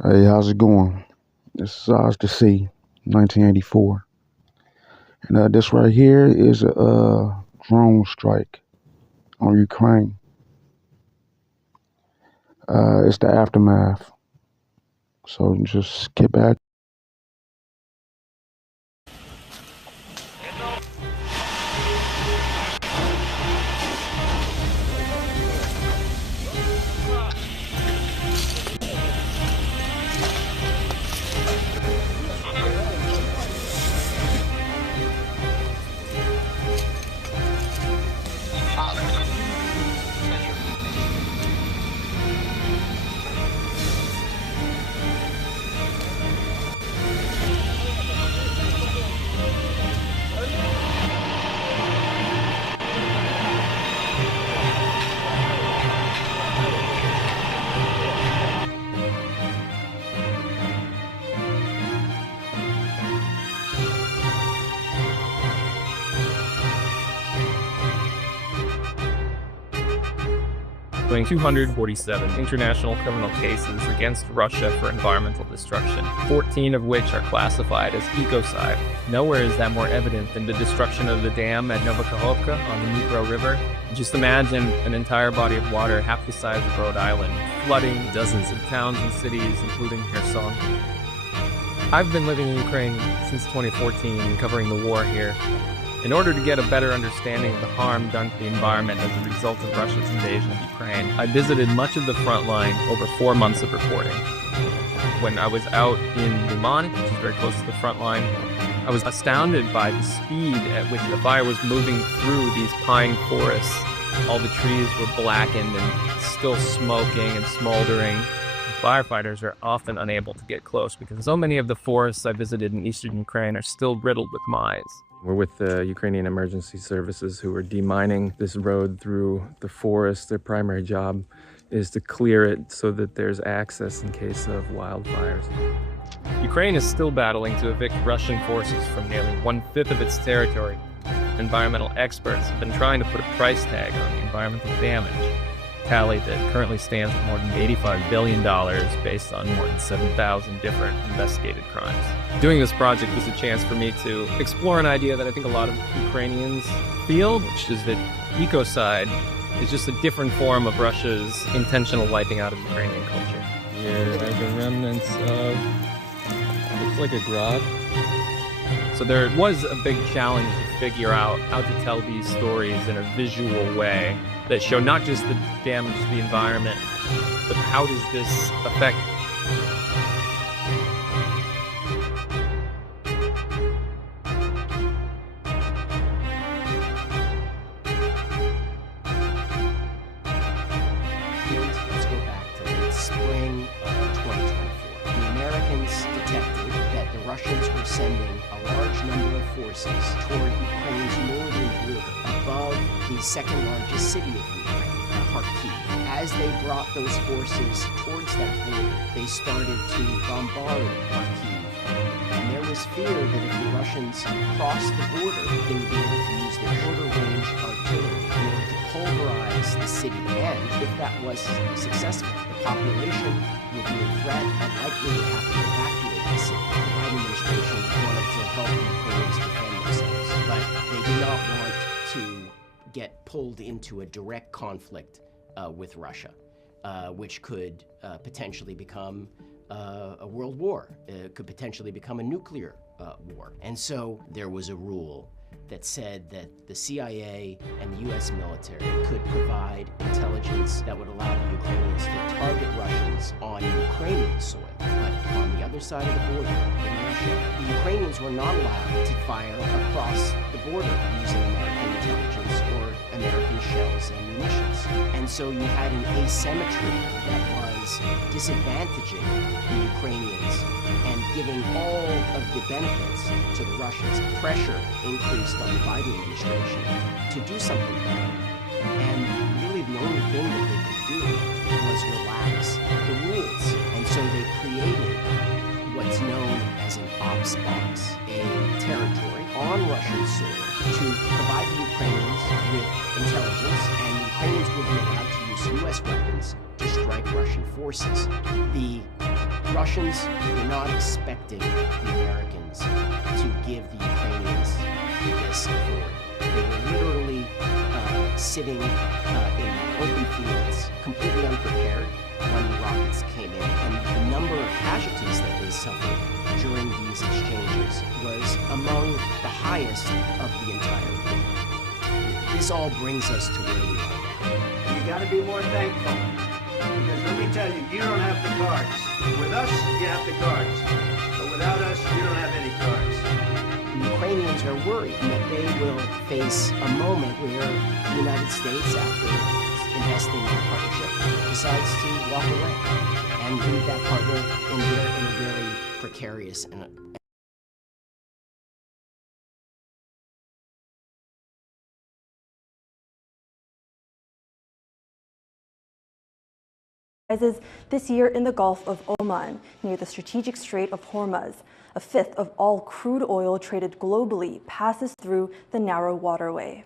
Hey, how's it going? This is Oz to See, 1984. And this right here is a drone strike on Ukraine. It's the aftermath. So just get back. Doing 247 international criminal cases against Russia for environmental destruction, 14 of which are classified as ecocide. Nowhere is that more evident than the destruction of the dam at Novokakhovka on the Dnipro River. Just imagine an entire body of water half the size of Rhode Island, flooding dozens of towns and cities, including Kherson. I've been living in Ukraine since 2014, covering the war here. In order to get a better understanding of the harm done to the environment as a result of Russia's invasion of Ukraine, I visited much of the front line over 4 months of reporting. When I was out in Liman, which is very close to the front line, I was astounded by the speed at which the fire was moving through these pine forests. All the trees were blackened and still smoking and smoldering. Firefighters are often unable to get close because so many of the forests I visited in eastern Ukraine are still riddled with mines. We're with the Ukrainian Emergency Services who are demining this road through the forest. Their primary job is to clear it so that there's access in case of wildfires. Ukraine is still battling to evict Russian forces from nearly 1/5 of its territory. Environmental experts have been trying to put a price tag on the environmental damage, tally that currently stands at more than $85 billion based on more than 7,000 different investigated crimes. Doing this project was a chance for me to explore an idea that I think a lot of Ukrainians feel, which is that ecocide is just a different form of Russia's intentional wiping out of Ukrainian culture. Here are the remnants of, looks like a grot. So there was a big challenge to figure out how to tell these stories in a visual way that show not just the damage to the environment, but how does this affect Let's go back to late spring of 2024. The Americans detected that the Russians were sending a large number of forces toward Ukraine's northern border, above the second largest city of Ukraine, Kharkiv. As they brought those forces towards that border, they started to bombard Kharkiv. And there was fear that if the Russians crossed the border, they would be able to use their shorter-range artillery in order to pulverize the city. And if that was successful, the population would be in threat and likely would have to evacuate the city. The Biden administration wanted to help Ukrainians defend themselves, but they did not want to get pulled into a direct conflict with Russia, which could potentially become a world war. It could potentially become a nuclear war. And so there was a rule that said that the CIA and the US military could provide intelligence that would allow the Ukrainians to target Russians on Ukrainian soil. But on the other side of the border, in Russia, the Ukrainians were not allowed to fire across the border using American intelligence or American shells and munitions. And so you had an asymmetry that was disadvantaging the Ukrainians and giving all of the benefits to the Russians. Pressure increased on the Biden administration to do something about it. And really the only thing that they could do was relax the rules. And so they created what's known as an ops box, a territory on Russian soil to provide the Ukrainians with intelligence, and the Ukrainians would be allowed to use US weapons to strike Russian forces. The Russians were not expecting the Americans to give the Ukrainians this authority. They were literally sitting in open fields, completely unprepared when the rockets came in, and the number of casualties that they suffered during these exchanges was among the highest of the entire war. This all brings us to where we are now. You got to be more thankful, because let me tell you, you don't have the cards. With us, you have the cards, but without us, you don't have any cards. The Ukrainians are worried that they will face a moment where the United States, after investing in the partnership, decides to walk away and leave that partner in a very precarious and this year in the Gulf of Oman, near the strategic Strait of Hormuz. A fifth of all crude oil traded globally passes through the narrow waterway.